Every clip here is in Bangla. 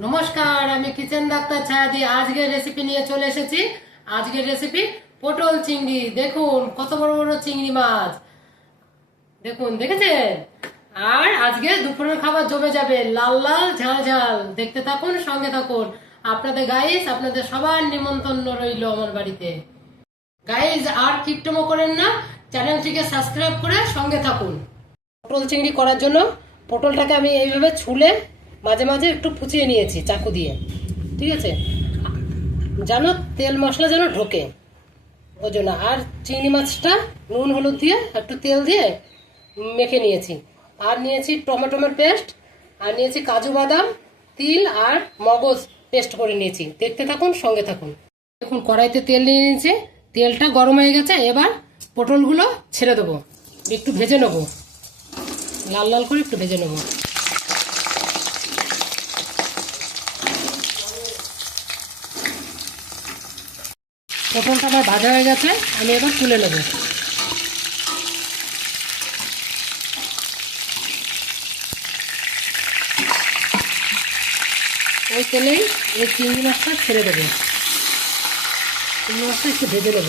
নমস্কার, আমি কিচেন ডাক্তার ছায়াদি আজকের রেসিপি নিয়ে চলে এসেছি। আজকের রেসিপি পটল চিংড়ি। দেখুন কত বড় বড় চিংড়ি মাছ, দেখুন দেখেছেন। আর আজকে দুপুরের খাবার জমে যাবে, লাল লাল ঝাল ঝাল। দেখতে থাকুন, সঙ্গে থাকুন। আপনাদের গাইস, আপনাদের সবার নিমন্ত্রণ রইল আমার বাড়িতে। গাইস, আর কিপটমো করেন না, চ্যানেলটিকে সাবস্ক্রাইব করে সঙ্গে থাকুন। পটল চিংড়ি করার জন্য পটলটাকে আমি এইভাবে ছুলে মাঝে মাঝে একটু কুচিয়ে নিয়েছি চাকু দিয়ে, ঠিক আছে, যেন তেল মশলা যেন ঢোকে ওই জন্য। আর চিংড়ি মাছটা নুন হলুদ দিয়ে একটু তেল দিয়ে মেখে নিয়েছি। আর নিয়েছি টমেটোমের পেস্ট, আর নিয়েছি কাজু বাদাম, তিল আর মগজ পেস্ট করে নিয়েছি। দেখতে থাকুন, সঙ্গে থাকুন। দেখুন কড়াইতে তেল নিয়ে নিয়েছি, তেলটা গরম হয়ে গেছে। এবার পটলগুলো ছেড়ে দেবো, একটু ভেজে নেবো, লাল লাল করে একটু ভেজে নেবো। পটলটা আমার ভাজা হয়ে গেছে, আমি এবার তুলে নেব। ওই তেলেই এই চিংড়ি মাছটা ছেড়ে দেবো, চিংড়ি মাছটা একটু ভেজে নেব।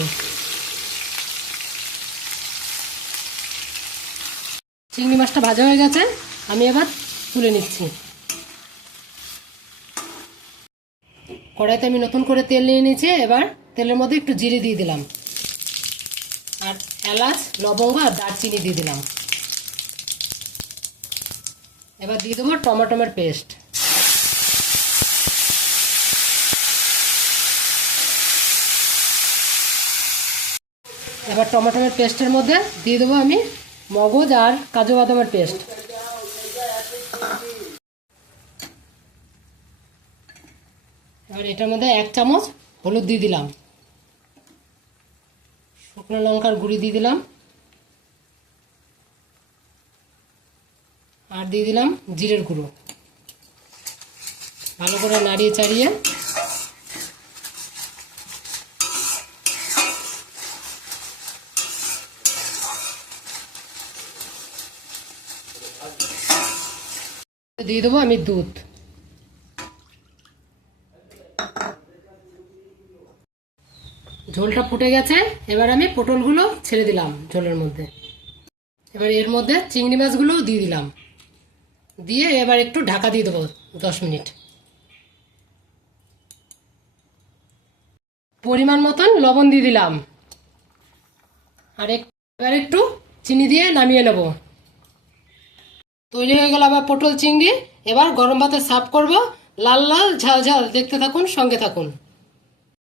চিংড়ি মাছটা ভাজা হয়ে গেছে, আমি এবার তুলে নিচ্ছি। কড়াইতে আমি নতুন করে তেল নিয়ে নিয়েছি। এবার তেলের মধ্যে একটু জিরে দিয়ে দিলাম, আর এলাচ, লবঙ্গ আর দারচিনি দিয়ে দিলাম। এবার দিয়ে দেবো টমেটোমের পেস্ট। এবার টমেটোমের পেস্টের মধ্যে দিয়ে দেবো আমি মগজ আর কাজু বাদামের পেস্ট। এবার এটার মধ্যে 1 চামচ হলুদ দিয়ে দিলাম, শুকনো লঙ্কার গুঁড়ি দিয়ে দিলাম, আর দিয়ে দিলাম জিরের গুঁড়ো। ভালো করে নাড়িয়ে চাড়িয়ে দিয়ে দেবো আমি দুধ। ঝোলটা ফুটে গেছে, এবার আমি পটলগুলো ছেড়ে দিলাম ঝোলের মধ্যে। এবার এর মধ্যে চিংড়ি মাছগুলোও দিয়ে দিলাম, দিয়ে এবার একটু ঢাকা দিয়ে দেবো 10 মিনিট। পরিমাণ মতন লবণ দিয়ে দিলাম, আর এবার একটু চিনি দিয়ে নামিয়ে নেব। তৈরি হয়ে গেল আবার পটল চিংড়ি। এবার গরম ভাতে সার্ভ করব, লাল লাল ঝাল ঝাল। দেখতে থাকুন, সঙ্গে থাকুন।